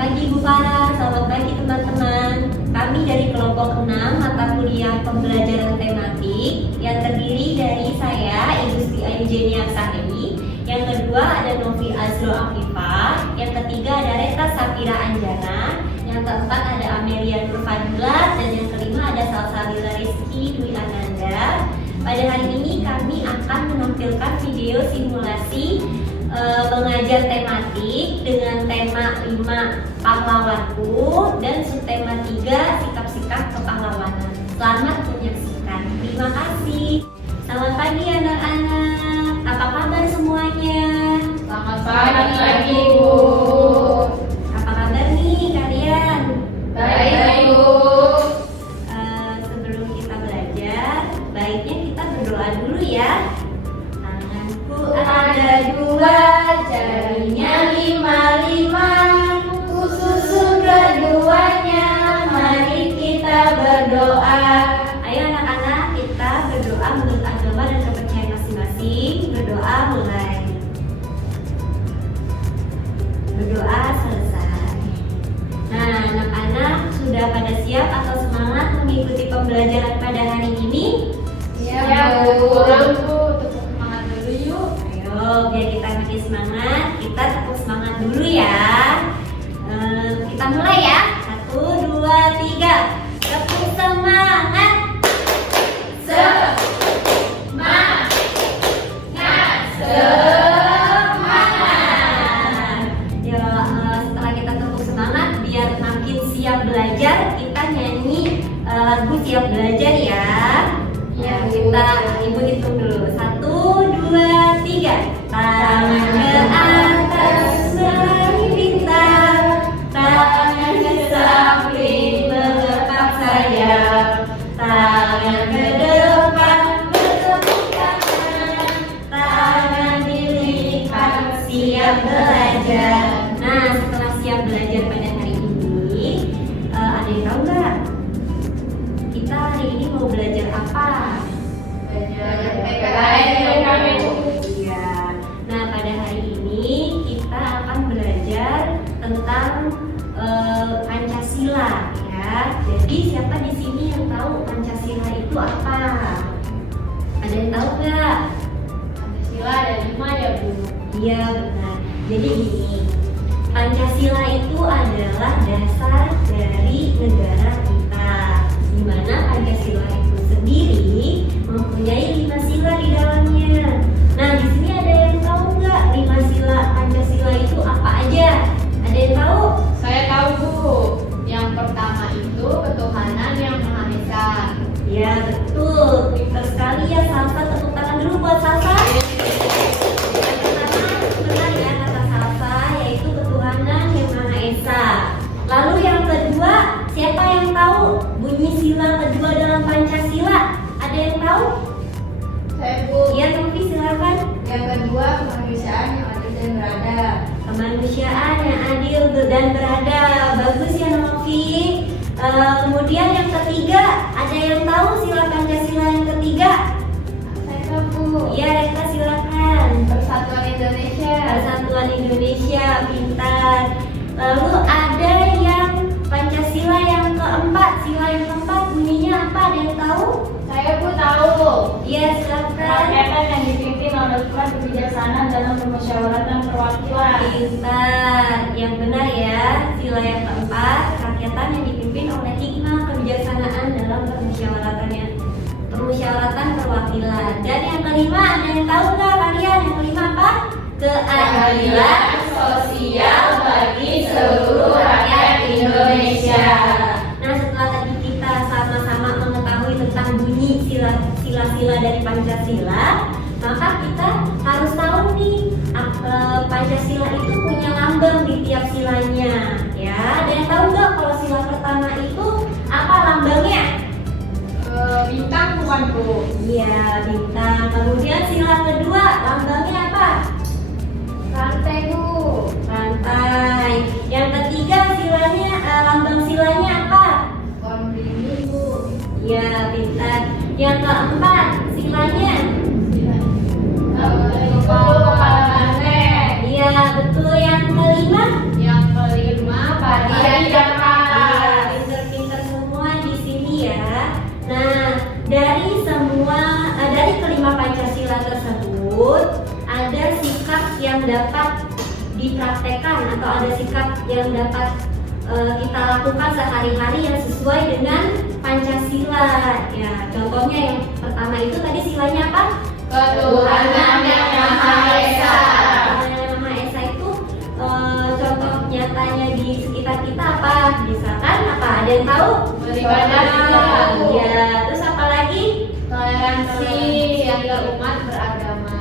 pagi Bu Farah, selamat pagi teman-teman. Kami dari kelompok 6 mata kuliah pembelajaran tematik yang terdiri dari saya, Ibu Sri Ayujenia Sahri. Yang kedua ada Novi Azro Afifah. Yang ketiga ada Reta Safira Anjana. Yang keempat ada Amelia Nurfadila. Dan yang kelima ada Salsabila Rizky Dwi Ananda. Pada hari ini kami akan menampilkan video simulasi mengajar tematik dengan tema 5 pahlawanku dan subtema 3 sikap-sikap kepahlawanan. Selamat menyaksikan. Terima kasih. Selamat pagi anak-anak. Apa kabar semuanya? Selamat pagi, Bu. Apa kabar nih kalian? Baik, Bu. Sebelum kita belajar, baiknya kita berdoa dulu ya. Tanganku ada 2, jarinya 5, kususun keduanya, mari kita berdoa. Ayo anak-anak, kita berdoa menurut agama dan kepercayaan masing-masing. Berdoa mulai. Berdoa selesai. Nah, anak-anak sudah pada siap atau semangat mengikuti pembelajaran pada hari ini? Siap, Bu. Tepuk semangat dulu yuk. Ayo, biar kita makin semangat, kita tepuk semangat dulu ya. Kita mulai ya. 1, 2, 3. Tepuk semangat. Ya, setelah kita tepuk semangat, biar makin siap belajar, kita nyanyi lagu siap belajar ya. Ya, kita ibu hitung dulu. 1, 2, 3. Tangan ke atas meraih bintang, tangan ke samping melepas sayap, tangan ke depan bertepuk tangan, tangan dilipat siap belajar. Nah, setelah siap belajar pada hari ini, ada yang tahu nggak? Kita hari ini mau belajar apa? Belajar PKN. Iya. Nah, pada hari ini kita akan belajar tentang Pancasila ya. Jadi siapa di sini yang tahu Pancasila itu apa? Ada yang tahu nggak? Pancasila ada 5 ya, Bu. Iya benar. Jadi gini, Pancasila itu adalah dasar dari negara kita. Di mana Pancasila itu sendiri mempunyai 5 sila di dalamnya. Nah, di sini ada yang tahu nggak 5 sila Pancasila itu apa aja? Ada yang tahu? Saya tahu, Bu. Yang pertama itu ketuhanan yang Maha Esa. Ya betul. Pintar sekali ya Salsa. Tepuk tangan dulu buat Salsa. Yang pertama benar ya kata Salsa, yaitu ketuhanan yang Maha Esa. Lalu yang kedua, siapa yang tahu bunyi sila kedua dalam Pancasila? Ada yang tahu? Saya, Bu. Iya, Novi silakan. Yang kedua kemanusiaan yang adil dan beradab. Kemanusiaan yang adil dan beradab. Bagus ya Novi. Kemudian yang ketiga, ada yang tahu sila Pancasila yang ketiga? Saya tahu, Bu. Iya, Reka silakan. Persatuan Indonesia. Persatuan Indonesia, pintar. Lalu ada yang Pancasila yang keempat. Sila yang keempat bunyinya apa? Ada yang tahu? Saya, Bu, tahu. Iya, silakan. Rakyat yang dipimpin oleh Tuhan kebijaksanaan dalam permusyawaratan perwakilan. Pintar. Yang benar ya. Sila yang keempat, kerakyatan yang dipimpin oleh hikmah kebijaksanaan dalam permusyawaratan perwakilan. Dan yang kelima, ada yang tahu nggak kalian? Yang kelima apa? Keadilan sosial bagi seluruh rakyat Indonesia. Nah, setelah tadi kita sama-sama mengetahui tentang bunyi sila-sila dari Pancasila, maka kita harus tahu nih Pancasila itu punya lambang di tiap silanya. Ya, ada yang tahu nggak kalau sila pertama itu apa lambangnya? Bintang bukan, Bu? Iya, bintang. Kemudian sila kedua lambangnya apa? Rantai, Bu. Rantai. Yang ketiga lambang silanya apa? Pohon beringin, Bu. Iya, pintar. Yang keempat silanya? Kepala banteng. Iya, betul. Yang kelima? Yang kelima tersebut ada sikap yang dapat dipraktekkan atau ada sikap yang dapat kita lakukan sehari-hari yang sesuai dengan Pancasila. Ya, contohnya yang pertama itu tadi silanya apa? Ketuhanan yang Maha Esa. Ketuhanan yang Maha Esa itu contoh nyatanya di sekitar kita apa? Misalkan apa? Ada yang tahu? Beribadah Islam. Ya, terus apa lagi? Toleransi antar umat beragama.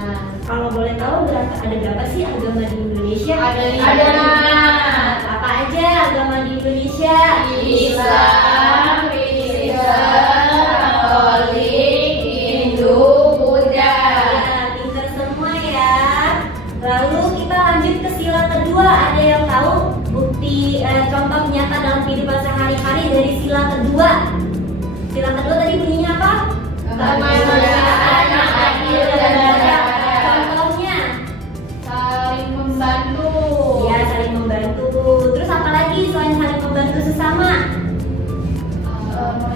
Kalau boleh tahu ada berapa sih agama di Indonesia? Ada 5. Apa aja agama di Indonesia? Islam, Kristen, Katolik, Hindu, Buddha. Ya, pinter semua ya. Lalu kita lanjut ke sila kedua. Ada yang tahu bukti contoh nyata dalam kehidupan sehari-hari dari sila kedua? Sila kedua tadi bunyinya apa? Kemanusiaan yang adil dan beradab. Contohnya? Saling membantu. Ya, saling membantu. Terus apa lagi selain saling membantu sesama?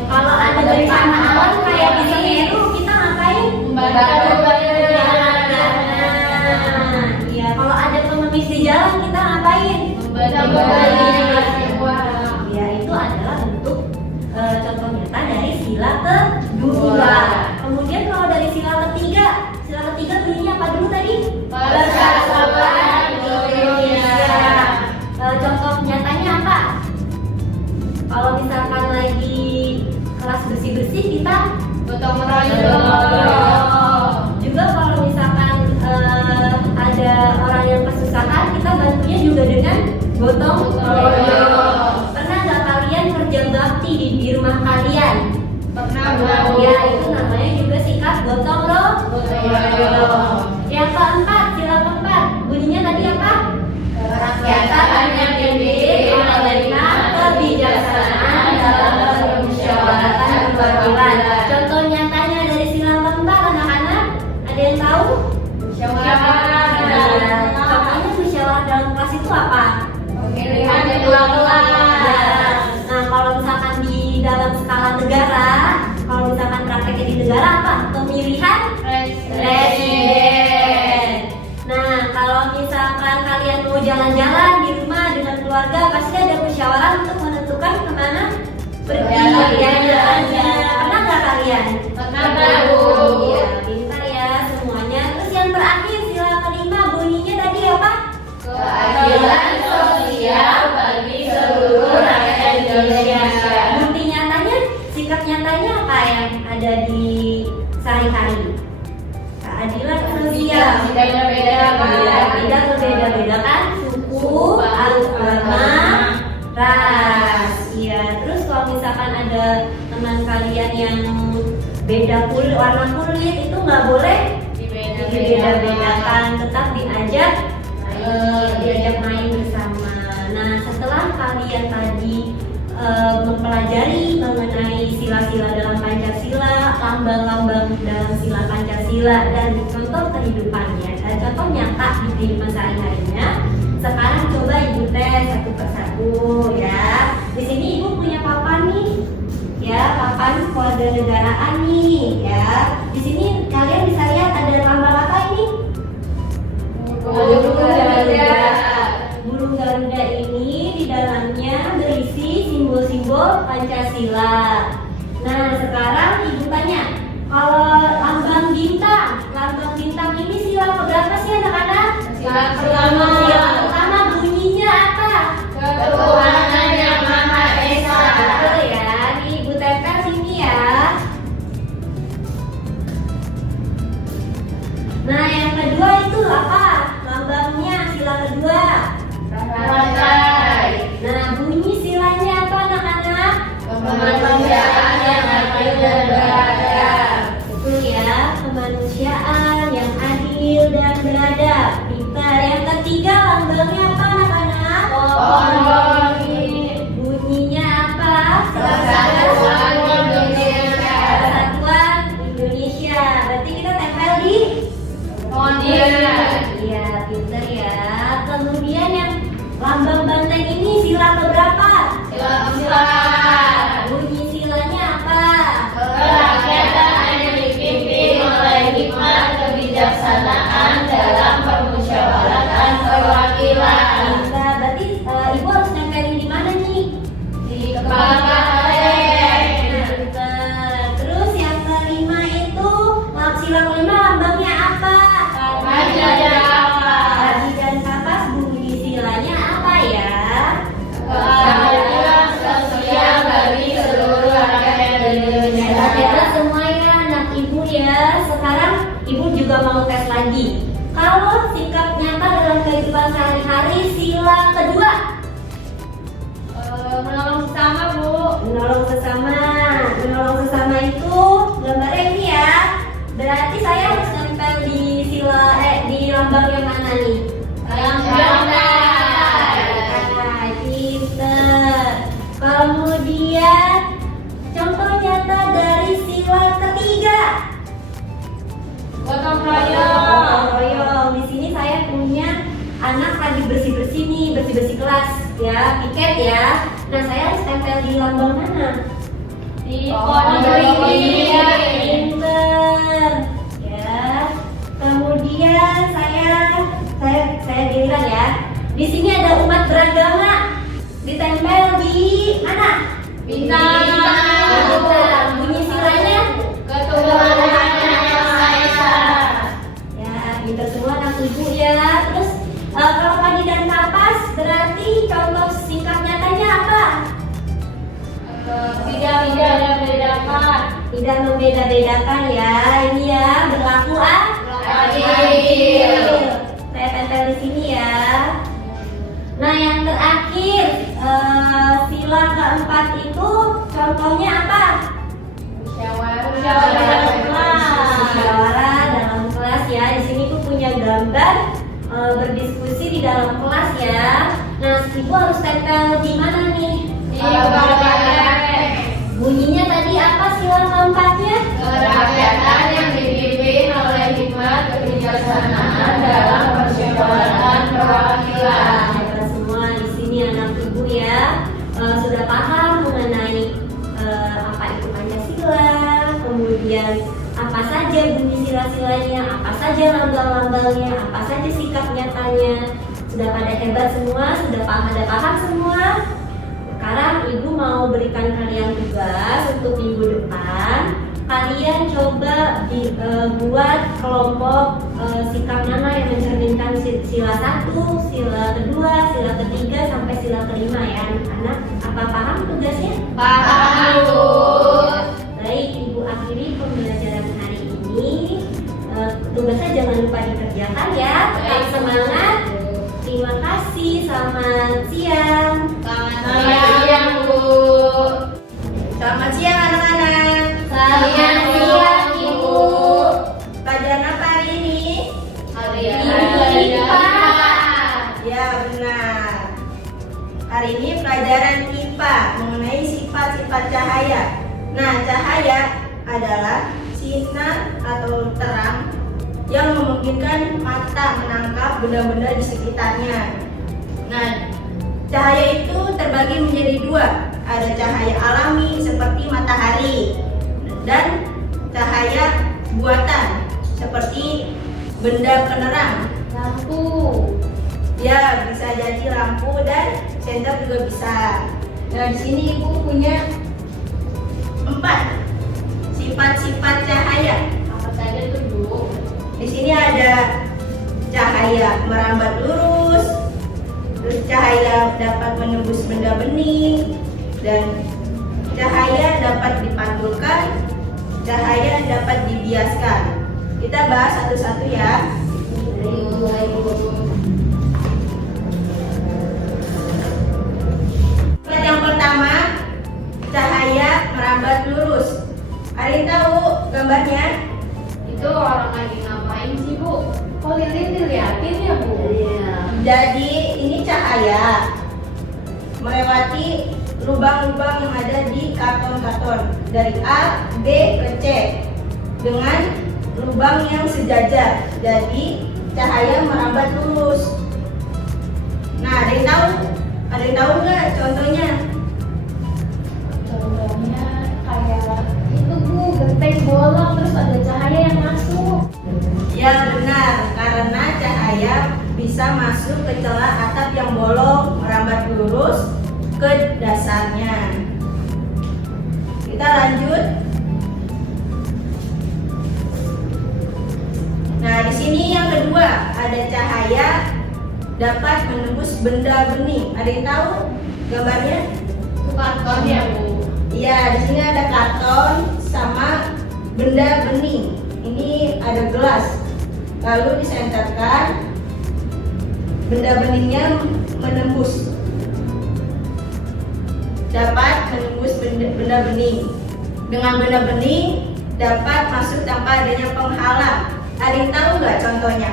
Kalau ada bencana alam kayak di Semeru, kita ngapain? Membantu Iya, kalau ada pengemis di jalan kita ngapain? membantu. Ya, itu adalah bentuk contoh nyata dari sila kedua. Kemudian kalau dari sila ketiga bunyinya apa dulu tadi? Persatuan Indonesia. Contoh nyatanya apa? Kalau misalkan lagi kelas bersih-bersih kita Gotong royong. juga kalau misalkan ada orang yang kesusahan kita bantunya juga dengan gotong royong. Pernah nggak kalian kerja bakti di rumah kalian? Pernah Bu. Ya, itu namanya juga sikap gotong royong. Yang keempat, sila keempat bunyinya tadi apa? Kerakyatan hanya dididik menerima kebijaksanaan dalam permusyawaratan perwakilan. Contoh nyatanya dari sila keempat anak-anak ada yang tahu? Musyawarah. Contohnya musyawarah dalam kelas itu apa? Pemilihan ketua kelas. Nah, kalau misalkan di dalam skala negara, kalau misalkan prakteknya di negara apa? Pemilihan presiden. Nah, kalau misalkan kalian mau jalan-jalan di rumah dengan keluarga, pasti ada musyawarah untuk menentukan kemana pergi jalan-jalannya. Pernah nggak kalian? Pernah Bu. Iya, pintar ya semuanya. Terus yang terakhir sila kelima bunyinya tadi apa? Keadilan sosial bagi seluruh rakyat Indonesia. Bukti nyatanya, sikap nyatanya apa yang ada di sehari-hari? Keadilan sosial. Tidak berbeda-beda. Tidak berbeda-bedakan suku, agama, ras. Iya. Terus kalau misalkan ada teman kalian yang beda kulit, warna kulit itu nggak boleh dibeda-bedakan, tetap diajak main bersama. Nah, setelah kalian tadi mempelajari mengenai sila-sila dalam Pancasila, lambang-lambang dalam sila Pancasila dan contoh kehidupannya dan contoh nyata di kehidupan sehari-harinya. Sekarang coba Ibu tes satu persatu ya. Di sini Ibu punya papan nih. Ya, papan kewarganegaraan nih ya. Di sini kalian bisa lihat ada lambang apa ini? Burung Garuda. Burung Garuda ini di dalamnya berisi simbol-simbol Pancasila. Nah, sekarang Ibu tanya, kalau lambang bintang ini sila keberapa sih anak-anak? Sila pertama. Sila pertama bunyinya apa? Ketuhanan yang Maha Esa. Betul ya, nih Ibu tempel sini ya. Nah, yang kedua itu apa? Lambangnya sila kedua. Rantai. Nah, bunyi silanya apa anak-anak? Kemanusiaan yang adil dan beradab. Betul ya, kemanusiaan yang adil dan beradab. Pintar. Yang ketiga Kemudian contoh nyata dari sila ketiga. Gotong Gotong royong. Di sini saya punya anak lagi bersih-bersih nih, bersih-bersih kelas ya, piket ya. Nah, saya harus tempel di lambang mana? Di Pinter. Ya. Kemudian saya bilang ya. Di sini ada umat beragama. Ditempel di mana? Bintang. Bunyi silanya? Ketuhanan yang Maha Esa. Ya, pinter semua anak ibu ya. Terus kalau padi dan kapas berarti contoh singkat nyatanya apa? Tidak membeda-bedakan. Tidak membeda-bedakan ya. Ini ya berlaku Adil. Saya tempel di sini ya. Nah, yang terakhir sila keempat itu contohnya apa? Musyawarah dalam kelas ya. Di sini tuh punya gambar berdiskusi di dalam kelas ya. Nah, ibu harus tempel di mana nih? Bunyinya tadi apa sila keempatnya? Kerakyatan yang dipimpin oleh hikmat kebijaksanaan dalam permusyawaratan perwakilan. Hebat semua di sini anak ibu ya, sudah paham mengenai apa itu Pancasila, kemudian apa saja bunyi sila-silanya, apa saja lambang-lambangnya, apa saja sikap nyatanya. Sudah pada hebat semua, sudah paham semua. Sekarang ibu mau berikan kalian tugas untuk minggu depan. Kalian coba buat kelompok sikap mana yang mencerminkan sila 1, sila kedua, sila ketiga sampai sila kelima ya anak-anak. Apa paham tugasnya? Paham, Bu. Baik, ibu akhiri pembelajaran hari ini. Tugasnya jangan lupa dikerjakan ya. Tetap semangat. Terima kasih. Selamat siang. Selamat siang, Bu. Selamat siang anak-anak. Selamat siang, Ibu. Pelajaran apa hari ini? Hari ini Ya benar. Hari ini pelajaran IPA mengenai sifat-sifat cahaya. Nah, cahaya adalah sinar atau terang yang memungkinkan mata menangkap benda-benda di sekitarnya. Nah, cahaya itu terbagi menjadi dua. Ada cahaya alami seperti matahari dan cahaya buatan seperti benda penerang. Lampu. Ya, bisa jadi lampu dan senter juga bisa. Nah, di sini ibu punya 4 sifat-sifat cahaya. Apa saja tuh, Bu? Di sini ada cahaya merambat lurus, terus cahaya dapat menembus benda bening, dan cahaya dapat dipantulkan, cahaya dapat dibiaskan. Kita bahas satu-satu ya. Yang pertama, cahaya merambat lurus. Ada yang tahu gambarnya? Itu orang lagi ngapain sih, Bu? Kok Lilin diliatin ya, Bu? Jadi ini cahaya melewati lubang-lubang yang ada di karton-karton dari A, B ke C dengan lubang yang sejajar. Jadi cahaya merambat lurus. Nah, ada yang tahu? Ada yang tahu nggak contohnya? Contohnya kayak itu, Bu, genteng bolong terus ada cahaya yang masuk. Ya benar, karena cahaya bisa masuk ke celah atap yang bolong, merambat lurus ke dasarnya. Kita lanjut. Nah, di sini yang kedua ada cahaya dapat menembus benda bening. Ada yang tahu gambarnya? Itu karton ya, Bu? Iya, di sini ada karton sama benda bening. Ini ada gelas. Lalu disenterkan, benda beningnya menembus. Dapat menembus benda bening. Dengan benda bening dapat masuk tanpa adanya penghalang. Ada yang tahu nggak contohnya?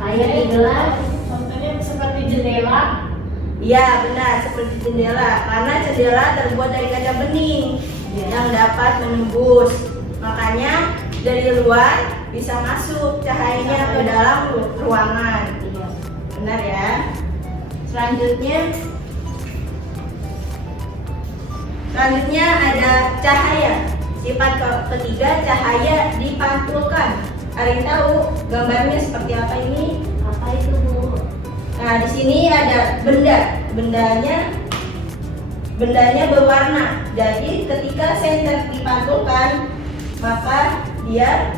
Layar di gelas. Contohnya seperti jendela. Ya benar, seperti jendela. Karena jendela terbuat dari kaca bening yang dapat menembus. Makanya dari luar bisa masuk cahayanya ke dalam ruangan. Benar ya. Selanjutnya ada cahaya. Sifat ketiga, cahaya dipantulkan. Ada yang tahu gambarnya seperti apa ini? Apa itu, Bu? Nah, di sini ada benda. Bendanya berwarna. Jadi ketika senter dipantulkan, maka dia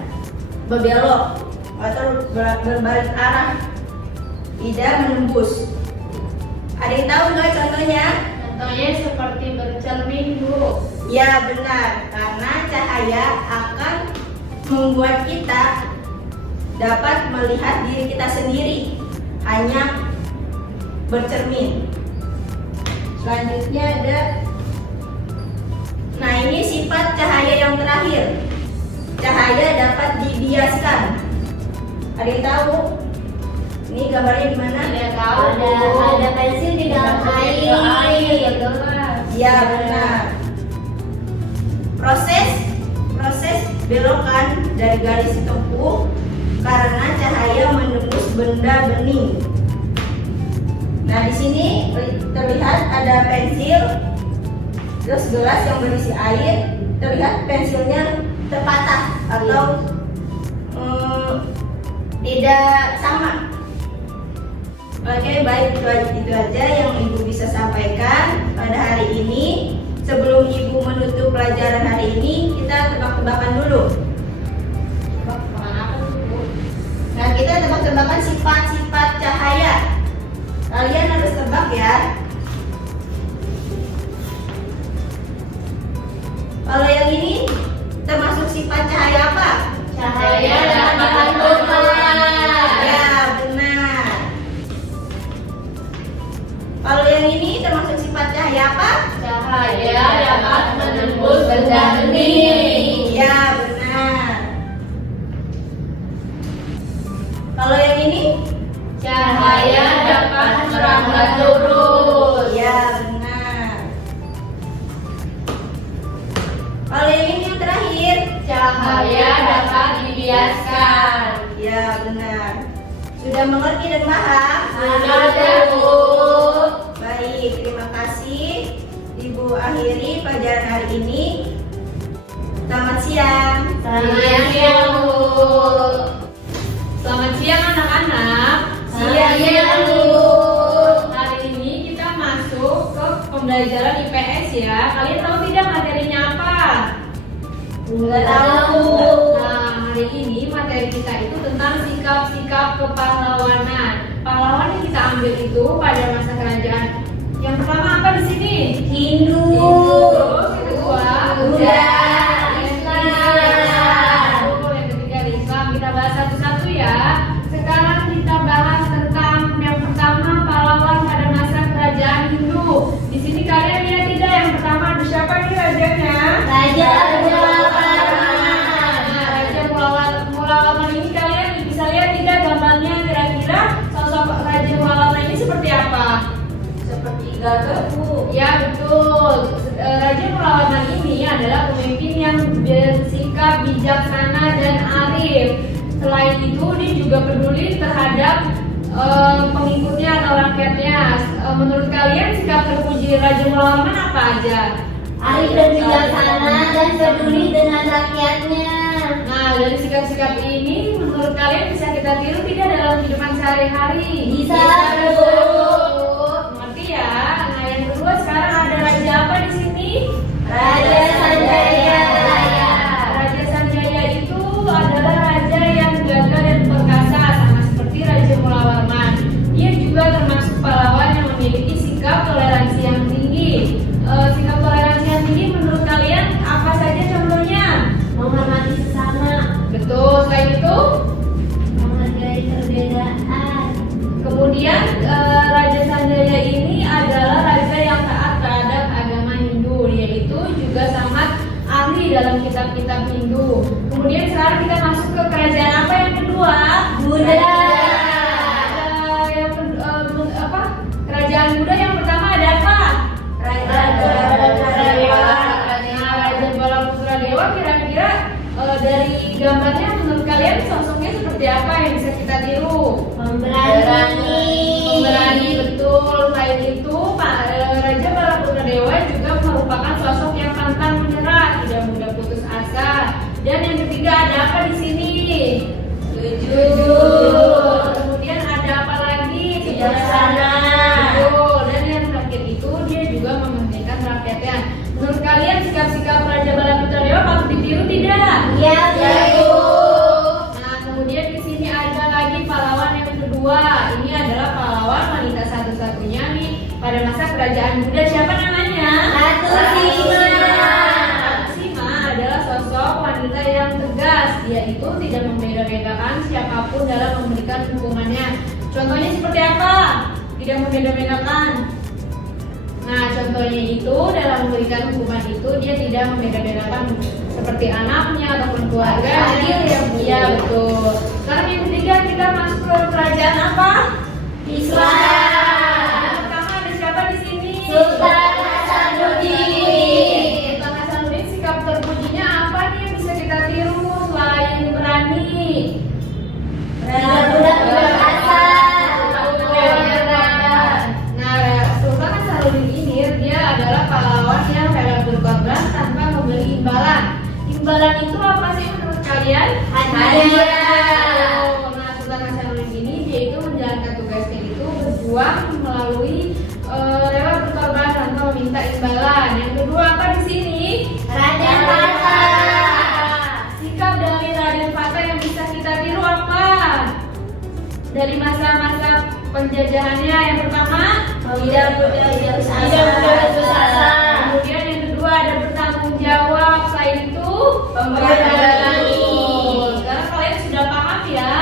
berbelok atau berbalik arah, tidak menembus. Ada yang tahu nggak contohnya? Contohnya seperti bercermin, Bu. Ya benar, karena cahaya akan membuat kita dapat melihat diri kita sendiri, hanya bercermin. Selanjutnya ada, nah ini sifat cahaya yang terakhir. Cahaya dapat dibiaskan. Ada yang tahu? Ini gambarnya di mana? Tidak tahu, Ada pensil di dalam air. Ya benar. Proses belokan dari garis tempuh karena cahaya menembus benda bening. Nah, di sini terlihat ada pensil, terus gelas yang berisi air, terlihat pensilnya terpatah atau tidak sama. Oke, baik, itu aja yang Ibu bisa sampaikan pada hari ini. Sebelum Ibu menutup pelajaran hari ini, kita tebak-tebakan dulu. Nah, kita tebak-tebakan sifat-sifat cahaya. Kalian harus tebak ya. Kalau yang ini termasuk sifat cahaya apa? Cahaya dapat menembus. Ya, benar. Kalau yang ini termasuk sifat cahaya apa? Cahaya dapat menembus benda bening. Ya, benar. Kalau yang ini? Cahaya dapat merambat lurus. Ya, benar. Kalau yang ini yang terakhir? Cahaya dapat dibiaskan. Ya, benar. Sudah mengerti dan paham? Sudah, Bu. Baik, terima kasih. Ibu akhiri pelajaran hari ini. Selamat siang. Selamat siang, Bu. Selamat siang, anak-anak. Siang, Bu. Hari ini kita masuk ke pembelajaran IPS ya. Kalian tahu tidak materinya apa? Enggak tahu. Nah, hari ini materi kita itu tentang sikap-sikap kepahlawanan. Pahlawan yang kita ambil itu pada masa kerajaan. Yang pertama apa di sini? Hindu. Terus yang kedua Buddha. Islam. Yang ketiga Islam. Kita bahas satu-satu ya. Sekarang kita bahas tentang yang pertama, pahlawan pada masa kerajaan Hindu. Di sini kalian lihat tidak yang pertama ada siapa nih rajanya? Raja Mulawarman. Nah, Raja Mulawarman ini kalian bisa lihat tidak gambarnya, kira-kira sosok Raja Mulawarman ini seperti apa? Seperti gagak, Bu. Ya betul. Raja Mulawarman ini adalah pemimpin yang bersikap bijaksana dan arif. Selain itu, dia juga peduli terhadap pengikutnya atau rakyatnya. Menurut kalian sikap terpuji Raja Mulawarman apa aja? Arif dan bijaksana dan peduli dengan rakyatnya. Nah, dari sikap-sikap ini menurut kalian bisa kita tiru tidak dalam kehidupan sehari-hari? Bisa, Bu. Bu. Mengerti ya? Nah, yang kedua sekarang ada raja apa di sini? Raja Sanjaya. Raja Sanjaya itu adalah raja yang gagah dan perkasa sama seperti Raja Mulawarman. Dia juga termasuk pahlawan yang memiliki sikap toleransi yang tinggi. Sikap toleransi yang tinggi menurut kalian apa saja contohnya? Menghormati sesama. Betul. Selain itu, Menghargai perbedaan. kemudian Raja Sanjaya ini adalah raja yang taat terhadap agama Hindu. Dia itu juga sangat ahli dalam kitab-kitab Hindu. Kemudian sekarang kita masuk ke kerajaan apa yang kedua? Buddha. Yang kedua, kerajaan Buddha yang kerajaan Buddha. Siapa namanya? Ratu Sima. Ratu Sima adalah sosok wanita yang tegas. Dia itu tidak membeda-bedakan siapapun dalam memberikan hukumannya. Contohnya seperti apa? Tidak membeda-bedakan. Nah, contohnya itu dalam memberikan hukuman itu dia tidak membeda-bedakan seperti anaknya ataupun keluarga. Iya, betul. Sekarang yang ketiga kita masuk ke kerajaan apa? Islam. Yang pertama ada siapa di sini? Sultan Hasanuddin. Sultan Hasanuddin, sikap terpujinya apa nih yang bisa kita tiru selain berani? Budak-budak berasa. Nah, Sultan Hasanuddin ini dia adalah pahlawan yang rela berkorban tanpa memberi imbalan. Imbalan itu apa sih menurut kalian? Hadiah. Nah, Sultan Hasanuddin ini dia itu menjalankan tugasnya itu berjuang melalui rela berkorban tanpa meminta imbalan. Yang kedua apa di sini? Raden Fata. Sikap dari Raden Fata yang bisa kita tiru apa? Dari masa-masa penjajahannya yang pertama Tidak putus asa. kemudian yang kedua ada bertanggung jawab, selain itu Pemberani. Sekarang kalian sudah paham ya.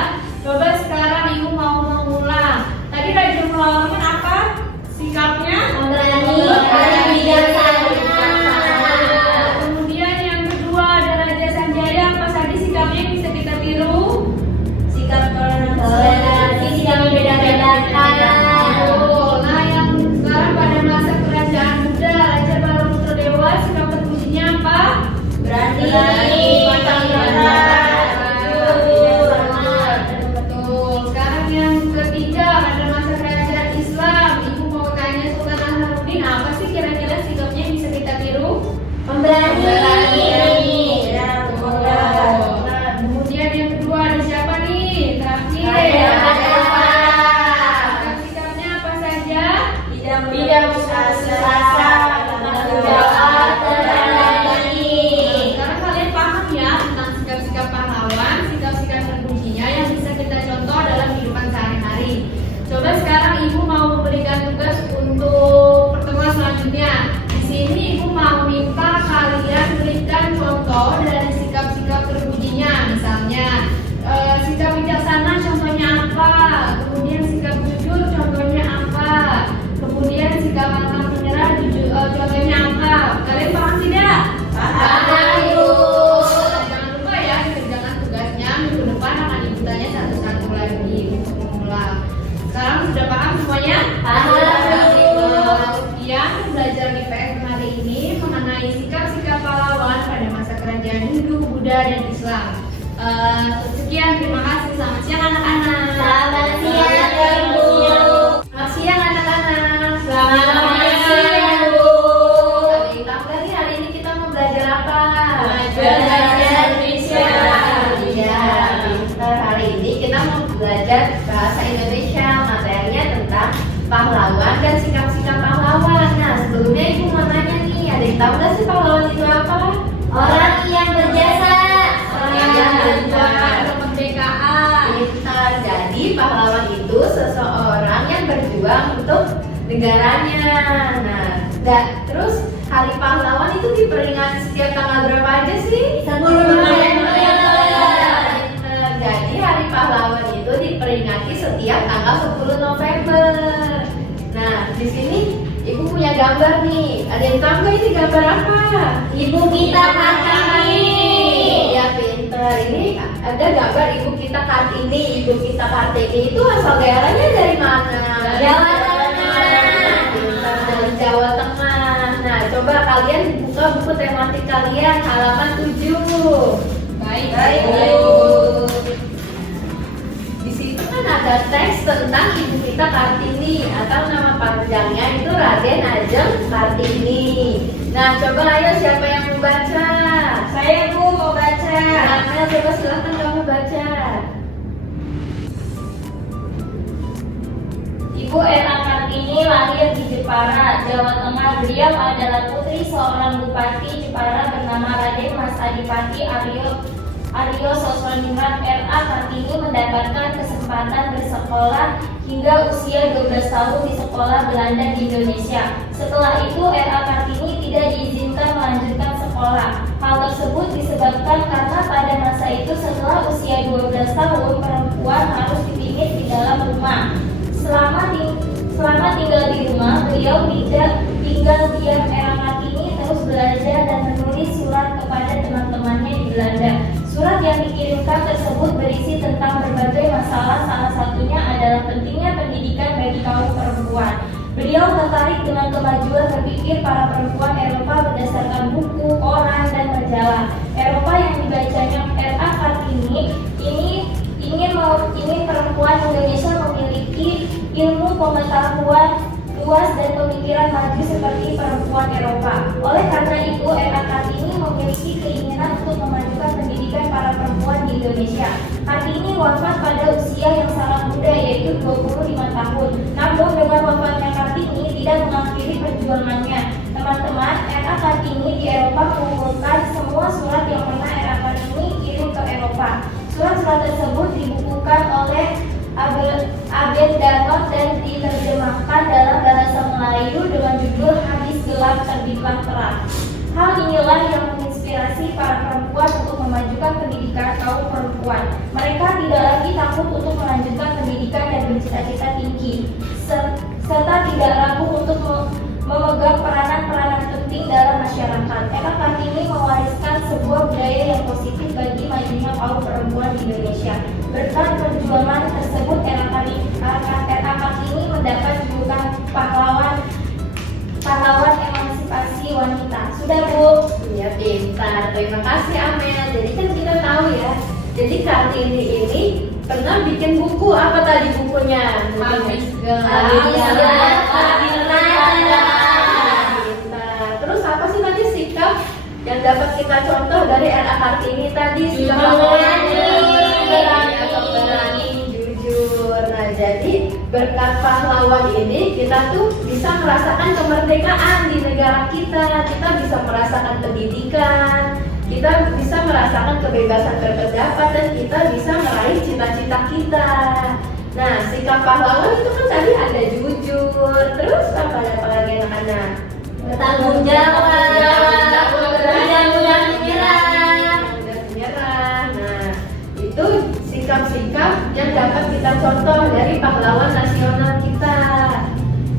Coba sekarang ibu mau mengulang. Tadi Raja Mulawarman apa sikapnya? Pemberani dan bijaksana. Kemudian yang kedua ada Raja Sanjaya, apa saja sikapnya yang bisa kita tiru? Sikap toleransi tidak membeda-bedakan. Betul. Nah, yang sekarang pada masa kerajaan Buddha, Raja Baraputra Dewa, sikap terpujinya apa? Berani. Pantang bijaksana. Betul. Sekarang yang ketiga pada masa kerajaan Islam, ibu mau tanya Sultan Hasanuddin, apa sih kira-kira sikapnya yang bisa kita tiru? Pemberani. Nah, kemudian yang kedua ada siapa nih? Terakhir. Raden Fata. Sikap-sikapnya apa saja? Tidak putus asa. Tanggung jawab terhadap. Sekarang kalian paham ya tentang sikap-sikap pahlawan, sikap-sikap terpujinya yang bisa kita contoh dalam kehidupan sehari-hari. Coba sekarang ibu mau memberikan tugas untuk pertemuan selanjutnya. Di sini ibu mau minta kalian berikan contoh dari sikap-sikap terpujinya. Misalnya sikap bijaksana contohnya apa? Kemudian sikap jujur contohnya apa? Kemudian sikap pantang menyerah contohnya apa? Kalian paham tidak? Paham, Ibu. Jangan lupa ya dikerjakan tugasnya. Minggu depan akan ibu tanya satu-satu lagi untuk mengulang. Sekarang sudah paham semuanya? Paham, Ibu. Sekian belajar IPS hari ini mengenai sikap-sikap pahlawan pada masa kerajaan Hindu, Buddha, dan Islam. Sekian, terima kasih. Selamat siang anak-anak. Selamat siang, Ibu. Selamat siang anak-anak. Selamat siang, Bu. Ada yang tahu nggak nih hari ini kita mau belajar apa? Belajar Indonesia. Iya, pintar. Hari ini kita mau belajar bahasa Indonesia. Materinya tentang pahlawan dan sikap-sikap pahlawan. Nah, sebelumnya ibu mau nanya nih, ada yang tahu nggak sih pahlawan itu apa? Orang yang berjasa. Yang berjuang kemerdekaan. Pintar. Jadi pahlawan itu seseorang yang berjuang untuk negaranya. Nah, terus hari pahlawan itu diperingati setiap tanggal berapa aja sih? 10 November. Jadi hari pahlawan itu diperingati setiap tanggal 10 November. Nah, di sini ibu punya gambar nih. Ada yang tahu nggak ini gambar apa? Ibu kita Kartini. Ya, pinter. Ini ada gambar ibu kita Kartini. Ibu kita Kartini itu asal daerahnya dari mana? Jawa Tengah. Pinter, dari Jawa Tengah. Nah, coba kalian buka buku tematik kalian halaman 7. Baik. Di situ kan ada teks tentang ibu kita Kartini atau nama panjangnya itu Raden Ajeng Kartini. Nah, coba ayo siapa yang mau baca? Saya Bu mau baca. Nah, coba silahkan kamu baca. Ibu Ella Kartini lahir di Jepara, Jawa Tengah. Beliau adalah putri seorang bupati Jepara bernama Raden Mas Adipati Aryo Aryo Sosroningrat RA Kartini mendapatkan kesempatan bersekolah hingga usia 12 tahun di sekolah Belanda di Indonesia. Setelah itu RA Kartini tidak diizinkan melanjutkan sekolah. Hal tersebut disebabkan karena pada masa itu setelah usia 12 tahun perempuan harus dipingit di dalam rumah. Selama tinggal di rumah, beliau tidak tinggal diam. RA Kartini terus belajar dan menulis surat kepada teman-temannya di Belanda. Surat yang dikirimkan tersebut berisi tentang berbagai masalah, salah satunya adalah pentingnya pendidikan bagi kaum perempuan. Beliau tertarik dengan kemajuan berpikir para perempuan Eropa berdasarkan buku, koran, dan majalah Eropa yang dibacanya. RA Kartini ingin perempuan Indonesia memiliki ilmu pengetahuan luas dan pemikiran maju seperti perempuan Eropa. Oleh karena itu, RA Kartini memiliki keinginan untuk memajukan pendidikan para perempuan di Indonesia. Kartini wafat pada usia yang sangat muda, yaitu 25 tahun. Namun dengan wafatnya Kartini tidak mengakhiri perjuangannya. Teman-teman, RA Kartini di Eropa mengumpulkan semua surat yang pernah RA Kartini kirim ke Eropa. Surat-surat tersebut dibukukan oleh Abel Danot dan diterjemahkan dalam bahasa Melayu dengan judul Hadis Gelap Terbitlah Terang. Hal inilah yang menginspirasi para perempuan untuk memajukan pendidikan kaum perempuan. Mereka tidak lagi takut untuk melanjutkan pendidikan dan bercita-cita tinggi, serta tidak ragu untuk memegang peranan-peranan penting dalam masyarakat. RA Kartini mewariskan sebuah budaya yang positif bagi majunya kaum perempuan di Indonesia. Berkat perjuangan tersebut, RA Kartini mendapat julukan pahlawan emansipasi wanita. Sudah, Bu? Ya, pintar. Terima kasih, Amel. Jadi kan kita tahu ya. Jadi Kartini ini pernah bikin buku. Apa tadi bukunya? Habis Terus apa sih tadi sikap yang dapat kita contoh dari RA Kartini tadi? Sikap pemberani, jujur. Nah, jadi berkat pahlawan ini kita tuh bisa merasakan kemerdekaan di negara kita. Kita bisa merasakan pendidikan, kita bisa merasakan kebebasan berpendapat, dan kita bisa meraih cita-cita kita. Nah, sikap pahlawan itu kan tadi ada jujur, terus apa lagi anak-anak? Bertanggung jawab, tidak mudah menyerah. Nah, itu sikap-sikap yang dapat kita contoh dari pahlawan nasional kita.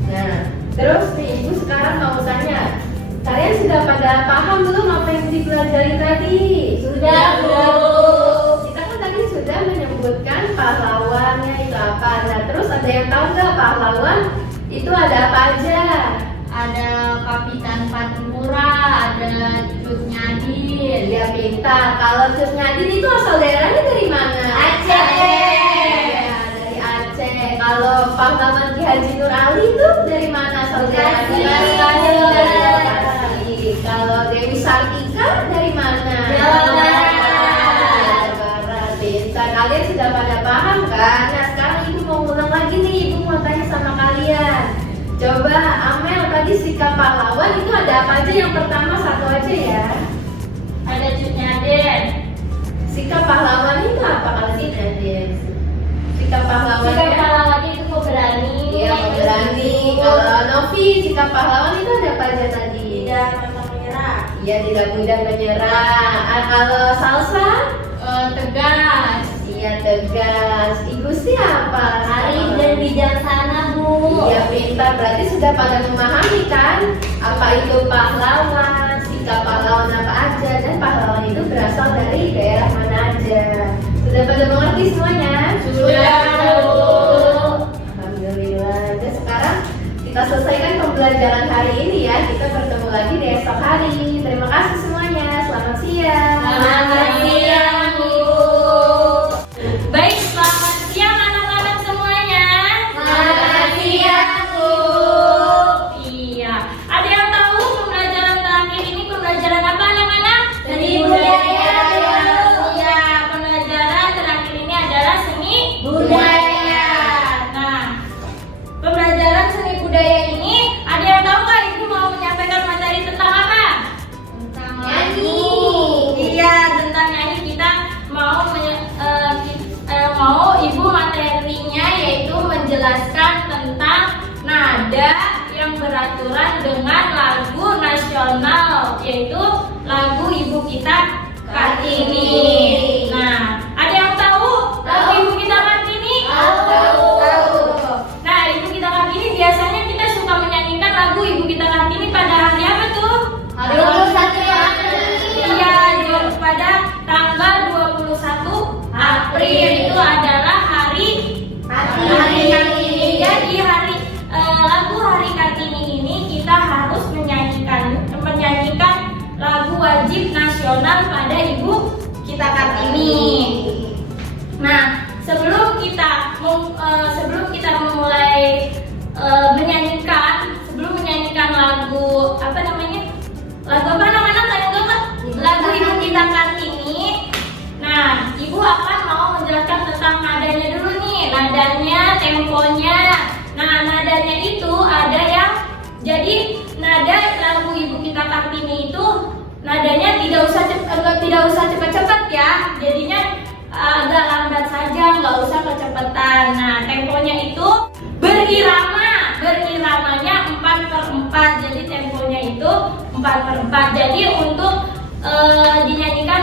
Nah, terus nih Ibu sekarang mau tanya, kalian sudah pada paham belum apa yang dipelajari tadi? Sudah, Bu. Kita kan tadi sudah menyebutkan pahlawannya itu apa. Nah, terus ada yang tahu nggak pahlawan itu ada apa aja? Ada Kapitan Patimura, ada Cut Nyadin. Ya, pintar. Kalau Cut Nyadin itu asal daerahnya dari mana? Aceh. Ya, dari Aceh. Kalau pahlawan Ki Haji Nur Ali itu dari mana asal daerahnya? Bekasi. Dari Bekasi. Kalau Dewi Sartika dari mana? Jawa Barat. Jawa Barat. Pintar. Kalian sudah pada paham kan? Nah, sekarang Ibu mau ulang lagi nih. Ibu mau tanya sama kalian. Coba Amel, tadi sikap pahlawan itu ada apa aja? Yang pertama satu aja ya. Ada Cut Nyadin. Sikap pahlawan itu apa kalau Nyadin? Sikap pahlawan. Sikap pahlawannya itu pemberani. Iya, pemberani. Kalau Novi, sikap pahlawan itu ada apa aja tadi? Tidak pantang menyerah. Iya, tidak mudah menyerah. Kalau Salsa? Tegas. Iya, tegas. Ibu siapa? Arif dan bijaksana, Bu. Iya, pintar. Berarti sudah pada memahami kan apa itu pahlawan, sikap pahlawan apa aja, dan pahlawan itu berasal dari daerah mana aja. Sudah pada mengerti semuanya? Sudah, Bu. Alhamdulillah. Dan sekarang kita selesaikan pembelajaran hari ini ya. Kita bertemu lagi di esok hari. Terima kasih semuanya. Selamat siang. Selamat siang, Bu. Baik, selamat siang anak-anak semuanya. Selamat siang, Bu. Iya. Ada yang tahu pembelajaran terakhir ini pembelajaran apa, anak-anak? Seni budaya. Iya, pembelajaran terakhir ini adalah seni Budaya. Nah, pembelajaran seni budaya ini ada yang tahu nggak Ibu mau menyampaikan materi tentang apa? nasional, yaitu lagu Ibu Kita Kartini. Nah, ada yang tahu lagu Ibu Kita Kartini? Tahu. Nah, Ibu Kita Kartini biasanya kita suka menyanyikan lagu Ibu Kita Kartini pada hari apa tuh? Hari 21 April. Iya, pada tanggal 21 April itu adalah hari Kartini. Jadi lagu Hari Kartini ini kita harus menyanyikan lagu wajib nasional pada Ibu Kita Kartini. Nah, sebelum kita memulai menyanyikan lagu apa namanya? Lagu Ibu Kita Kartini. Nah, Ibu akan mau menjelaskan tentang nadanya dulu nih, nadanya, temponya. Nah, nadanya itu ada yang jadi nada lagu Ibu Kita Kartini itu nadanya tidak usah cepat-cepat ya. Jadinya agak lambat saja, nggak usah kecepatan. Nah, temponya itu beriramanya 4/4. Jadi temponya itu 4/4. Jadi untuk dinyanyikan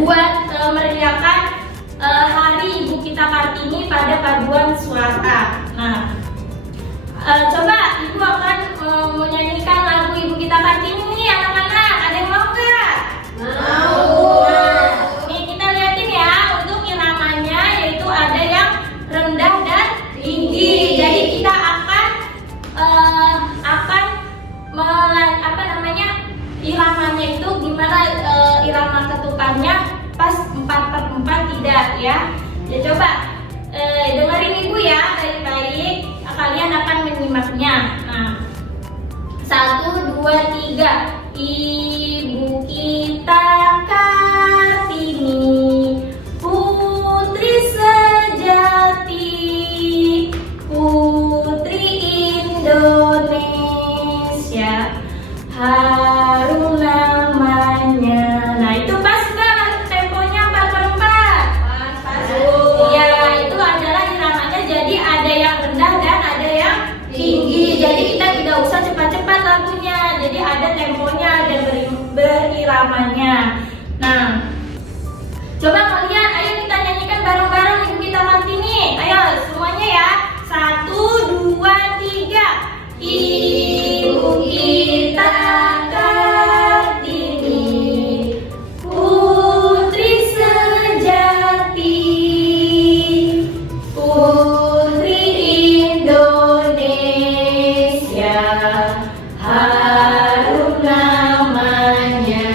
buat meriakan Hari Ibu Kita Kartini pada paduan suara. Nah, coba Ibu akan menyanyikan lagu Ibu Kita Kartini nih, anak-anak. Ada yang mau nggak? Mau. Nah, nih kita liatin ya untuk iramanya, yaitu ada yang rendah dan tinggi. Jadi kita akan iramanya itu gimana, irama ketukannya pas 4/4 tidak ya. Ya coba dengerin Ibu ya baik-baik, kalian akan menyimaknya. Nah, 1, 2, 3. Ibu kita Kartini, putri sejati, putri Indonesia, harum namanya. Nah, itu pas nggak temponya 4/4? Pas. Ya, itu adalah iramanya. Jadi ada yang rendah dan ada yang tinggi. Jadi kita tidak usah cepat-cepat lagunya. Jadi ada temponya, ada beriramanya. Nah, coba kalian, ayo kita nyanyikan bareng-bareng Ibu Kita Kartini. Ayo semuanya ya. 1, 2, 3. Ibu Kita Kartini, putri sejati, putri Indonesia, harum namanya.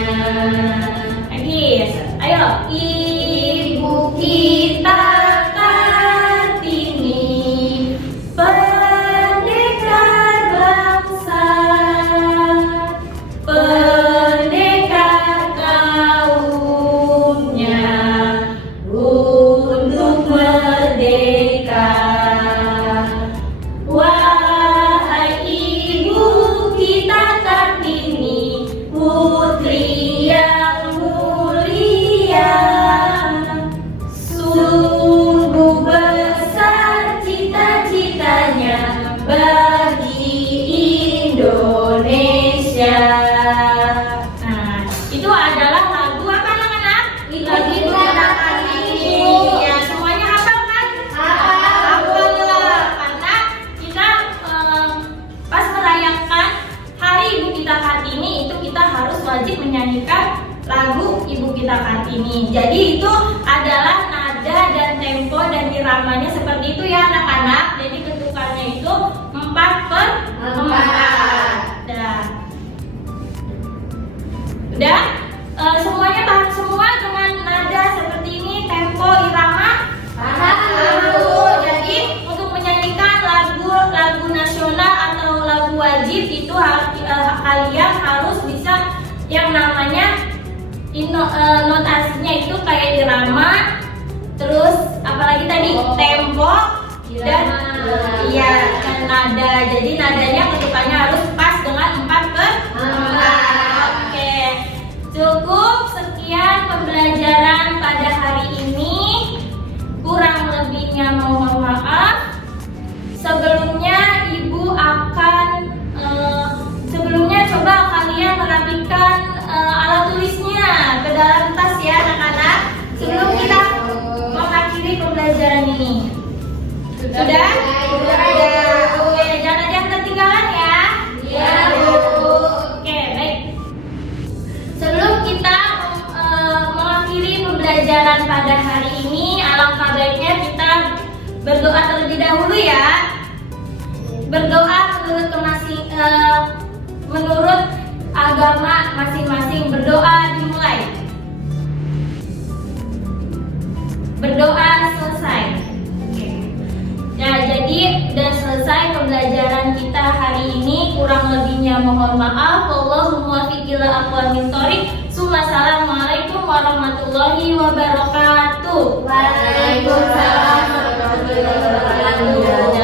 Lagi, ayo. Ibu Kita Kartini, pendekar bangsa, pendekar kaumnya untuk merdeka. Wahai Ibu Kita Kartini, putri yang mulia, sungguh besar cita-citanya bagi Indonesia. Nah, itu adalah lagu apa anak-anak? Lagu Ibu Kita Kartini. Ya, semuanya hafal kan? Hafal. Karena kita pas merayakan Hari Ibu Kita Kartini itu kita harus wajib menyanyikan lagu Ibu Kita Kartini. Jadi itu adalah nada dan tempo dan iramanya seperti itu ya anak-anak. Jadi ketukannya itu 4/4. Udah? Semuanya paham semua dengan nada seperti ini, tempo, irama? Paham. Jadi untuk menyanyikan lagu nasional atau lagu wajib itu kalian harus bisa yang namanya notasinya itu kayak irama, terus apalagi tadi tempo dan dan nada. Jadi nadanya ketukannya harus pas dengan 4/4. Oke, cukup sekian pembelajaran pada hari ini. Kurang lebihnya mohon maaf. Sebelumnya Ibu Raja. Oke, jangan ketinggalan ya. Iya, Bu. Oke, baik. Sebelum kita mengakhiri pembelajaran pada hari ini, alangkah baiknya kita berdoa terlebih dahulu ya. Berdoa menurut agama masing-masing. Berdoa dimulai. Berdoa selesai. Oke. Nah, jadi dan selesai pembelajaran kita hari ini. Kurang lebihnya mohon maaf. Wallahul muwaffiq ila aqwamit thoriq. Assalamualaikum warahmatullahi wabarakatuh. Waalaikumsalam warahmatullahi wabarakatuh.